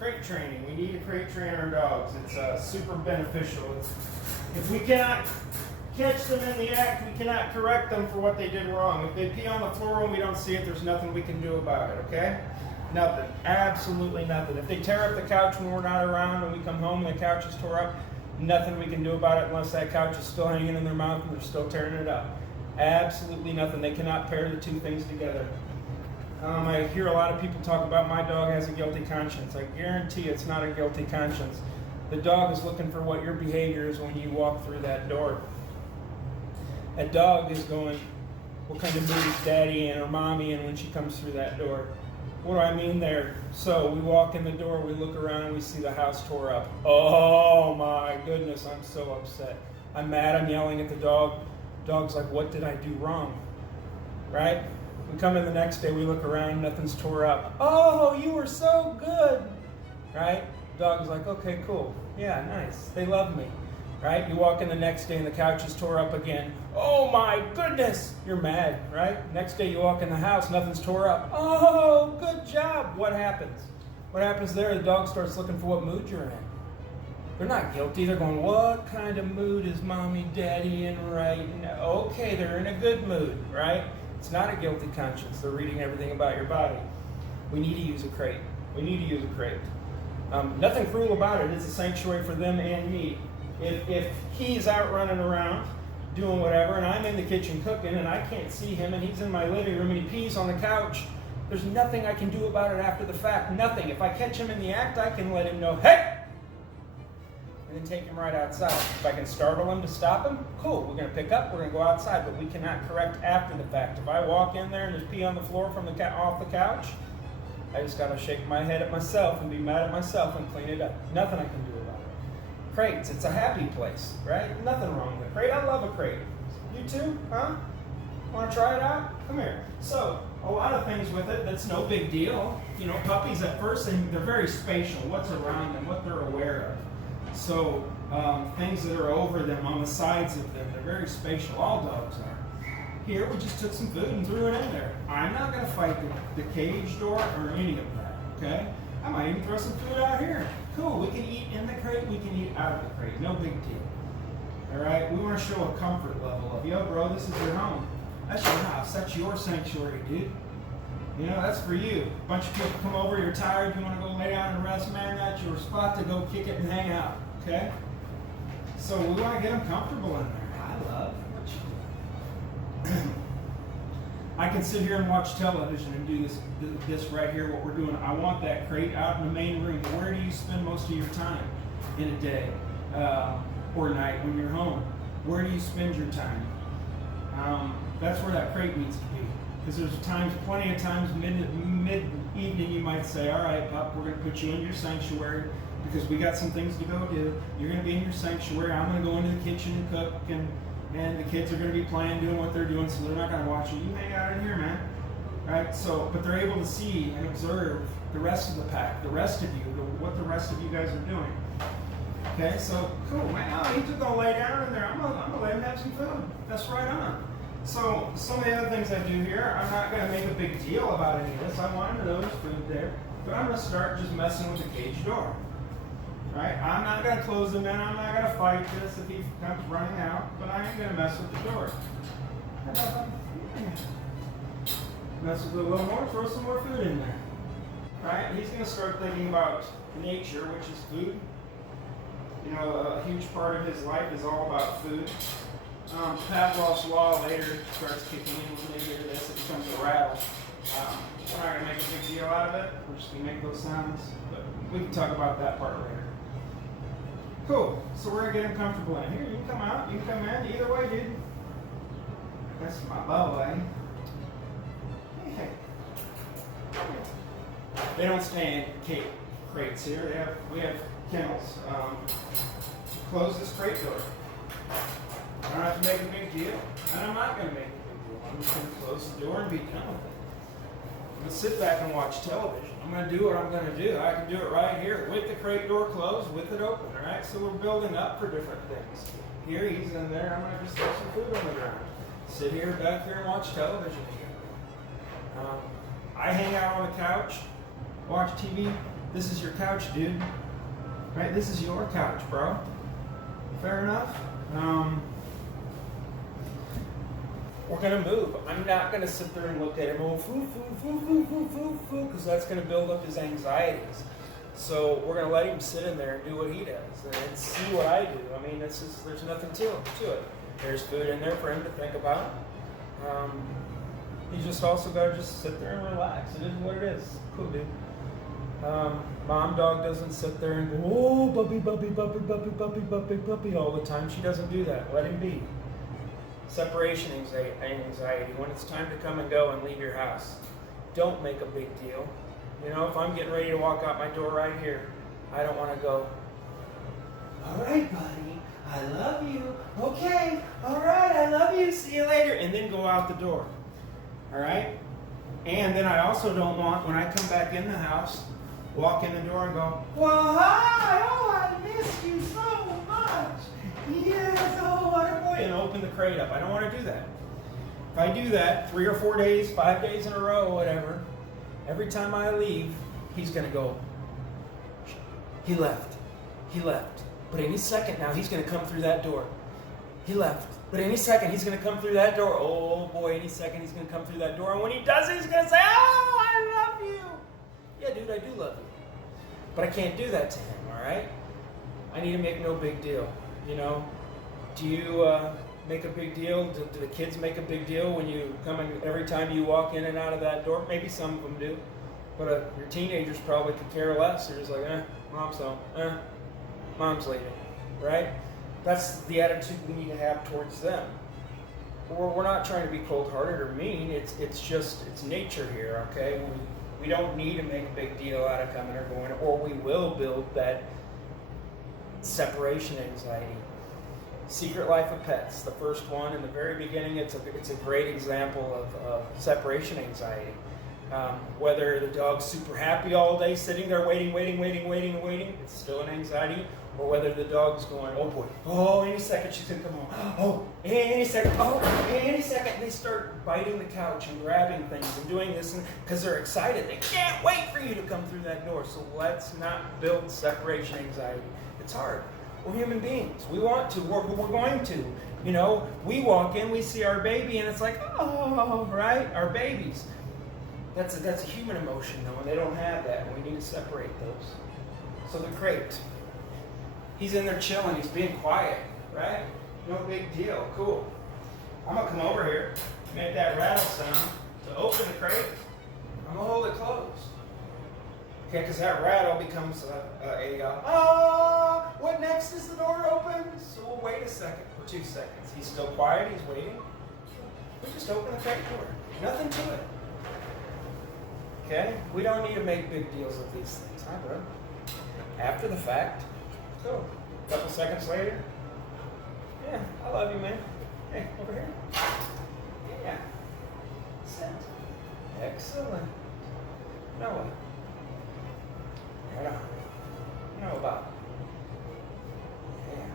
Crate training. We need to crate train our dogs. It's super beneficial. If we cannot catch them in the act, we cannot correct them for what they did wrong. If they pee on the floor and we don't see it, there's nothing we can do about it, okay? Nothing. Absolutely nothing. If they tear up the couch when we're not around and we come home and the couch is tore up, nothing we can do about it unless that couch is still hanging in their mouth and they're still tearing it up. Absolutely nothing. They cannot pair the two things together. I hear a lot of people talk about my dog has a guilty conscience. I guarantee it's not a guilty conscience. The dog is looking for what your behavior is when you walk through that door. A dog is going, what kind of mood is daddy in or mommy in when she comes through that door? What do I mean there? So we walk in the door, we look around and we see the house tore up. Oh my goodness, I'm so upset. I'm mad, I'm yelling at the dog. Dog's like, what did I do wrong? Right? We come in the next day, we look around, nothing's tore up. Oh, you were so good. Right? Dog's like, okay, cool. Yeah, nice. They love me. Right? You walk in the next day and the couch is tore up again. Oh my goodness! You're mad, right? Next day you walk in the house, nothing's tore up. Oh, good job! What happens? What happens there? The dog starts looking for what mood you're in. They're not guilty. They're going, what kind of mood is mommy, daddy in right now? Okay, they're in a good mood, right? It's not a guilty conscience. They're reading everything about your body. We need to use a crate. We need to use a crate. Nothing cruel about it. It's a sanctuary for them and me. If he's out running around doing whatever and I'm in the kitchen cooking and I can't see him and he's in my living room and he pees on the couch, there's nothing I can do about it after the fact. Nothing. If I catch him in the act, I can let him know, hey! And then take him right outside. If I can startle him to stop him, cool. We're going to pick up, we're going to go outside, but we cannot correct after the fact. If I walk in there and there's pee on the floor from off the couch, I just got to shake my head at myself and be mad at myself and clean it up. Nothing I can do about it. Crates, it's a happy place, right? Nothing wrong with a crate. I love a crate. You too? Huh? Want to try it out? Come here. So, a lot of things with it, that's no big deal. You know, puppies at first, they're very spatial. What's around them, what they're aware of. So, things that are over them, on the sides of them, they're very spatial. All dogs are. Here, we just took some food and threw it in there. I'm not going to fight the cage door or any of that, okay? I might even throw some food out here. Cool, we can eat in the crate, we can eat out of the crate. No big deal. All right, we want to show a comfort level of, yo, bro, this is your home. That's your house. That's your sanctuary, dude. You know, that's for you. A bunch of people come over, you're tired, you want to go lay down and rest, man, that's your spot to go kick it and hang out, okay? So we want to get them comfortable in there. I love what you do. I can sit here and watch television and do this right here, what we're doing. I want that crate out in the main room. Where do you spend most of your time in a day or night when you're home? Where do you spend your time? That's where that crate needs to be. Because there's times, plenty of times, mid-evening you might say, all right, pup, we're going to put you in your sanctuary because we got some things to go do. You're going to be in your sanctuary. I'm going to go into the kitchen and cook, and the kids are going to be playing, doing what they're doing, so they're not going to watch you. You hang out in here, man. Right? So, but they're able to see and observe the rest of the pack, the rest of you, what the rest of you guys are doing. Okay, so cool, man. Oh, he's just going to lay down in there. I'm going to let him have some food. That's right on. So, some of the other things I do here, I'm not going to make a big deal about any of this. I want him to know there's food there. But I'm going to start just messing with the cage door. Right? I'm not going to close him in. I'm not going to fight this if he comes running out. But I ain't going to mess with the door. How about that? Mess with it a little more. Throw some more food in there. Right? He's going to start thinking about nature, which is food. You know, a huge part of his life is all about food. Pavlov's law later starts kicking in when they hear this. It becomes a rattle. We're not going to make a big deal out of it. We're just going to make those sounds. But we can talk about that part later. Cool. So we're going to get him comfortable in here. You can come out. You can come in. Either way, dude. That's my boy. Hey. They don't stay in crates here. We have kennels. Close this crate door. I don't have to make a big deal. And I'm not going to make a big deal. I'm just going to close the door and be done with it. I'm going to sit back and watch television. I'm going to do what I'm going to do. I can do it right here with the crate door closed, with it open, all right? So we're building up for different things. Here, he's in there. I'm going to just throw some food on the ground. Sit here, back here, and watch television together. I hang out on the couch, watch TV, This is your couch, dude. Right? This is your couch, bro. Fair enough? We're gonna move. I'm not gonna sit there and look at him, oh, foo, because that's gonna build up his anxieties. So we're gonna let him sit in there and do what he does and see what I do. I mean, there's nothing to it. There's food in there for him to think about. He's just also gotta just sit there and relax. It is what it is. Cool, dude. Mom dog doesn't sit there and go, oh, puppy all the time. She doesn't do that. Let him be. Separation anxiety. When it's time to come and go and leave your house, don't make a big deal. You know, if I'm getting ready to walk out my door right here, I don't want to go, all right, buddy, I love you. Okay, all right, I love you. See you later. And then go out the door. All right? And then I also don't want, when I come back in the house, walk in the door and go, well, hi, oh, I missed you so much. Yes, oh, what a boy. And open the crate up. I don't want to do that. If I do that 3 or 4 days, 5 days in a row, whatever, every time I leave, he's going to go, he left. But any second now, he's going to come through that door. He left. But any second, he's going to come through that door. Oh, boy, any second, he's going to come through that door. And when he does it, he's going to say, oh, I love you. Yeah, dude, I do love you. But I can't do that to him, all right? I need to make no big deal, you know? Do you make a big deal? Do the kids make a big deal when you come in, every time you walk in and out of that door? Maybe some of them do. But your teenagers probably could care less. They're just like, mom's home. Mom's leaving, right? That's the attitude we need to have towards them. We're not trying to be cold-hearted or mean. It's nature here, okay? We don't need to make a big deal out of coming or going, or we will build that separation anxiety. Secret Life of Pets, the first one in the very beginning, it's a great example of separation anxiety. Whether the dog's super happy all day, sitting there waiting, it's still an anxiety. Or whether the dog's going, oh boy, oh, any second she's going to come home. Oh, any second, And they start biting the couch and grabbing things and doing this because they're excited. They can't wait for you to come through that door. So let's not build separation anxiety. It's hard. We're human beings. We want to. We're going to. You know, we walk in, we see our baby, and it's like, oh, right? Our babies. That's a human emotion, though, and they don't have that, and we need to separate those. So the crate. He's in there chilling. He's being quiet, right? No big deal. Cool. I'm going to come over here, make that rattle sound to open the crate. I'm going to hold it closed. Okay, because that rattle becomes what next is the door open? So we'll wait a second or 2 seconds. He's still quiet. He's waiting. We just open the crate door. Nothing to it. Okay? We don't need to make big deals of these things, huh, bro? After the fact, so, a couple seconds later, yeah, I love you, man. Hey, over here. Yeah. Sit. Excellent. Noah. Right on. Noah, about. Yeah.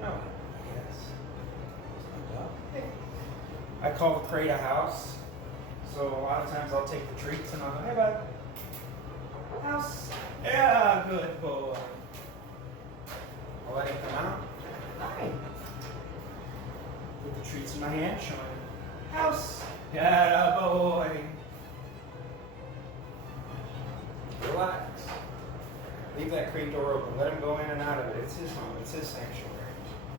Noah. Yes. Hey. I call the crate a house. So a lot of times I'll take the treats and I'll go, hey, bud. House. Yeah, good boy. I'll let him come out. Hi. Put the treats in my hand, showing him. House. Yeah, boy. Relax. Leave that crate door open. Let him go in and out of it. It's his home. It's his sanctuary.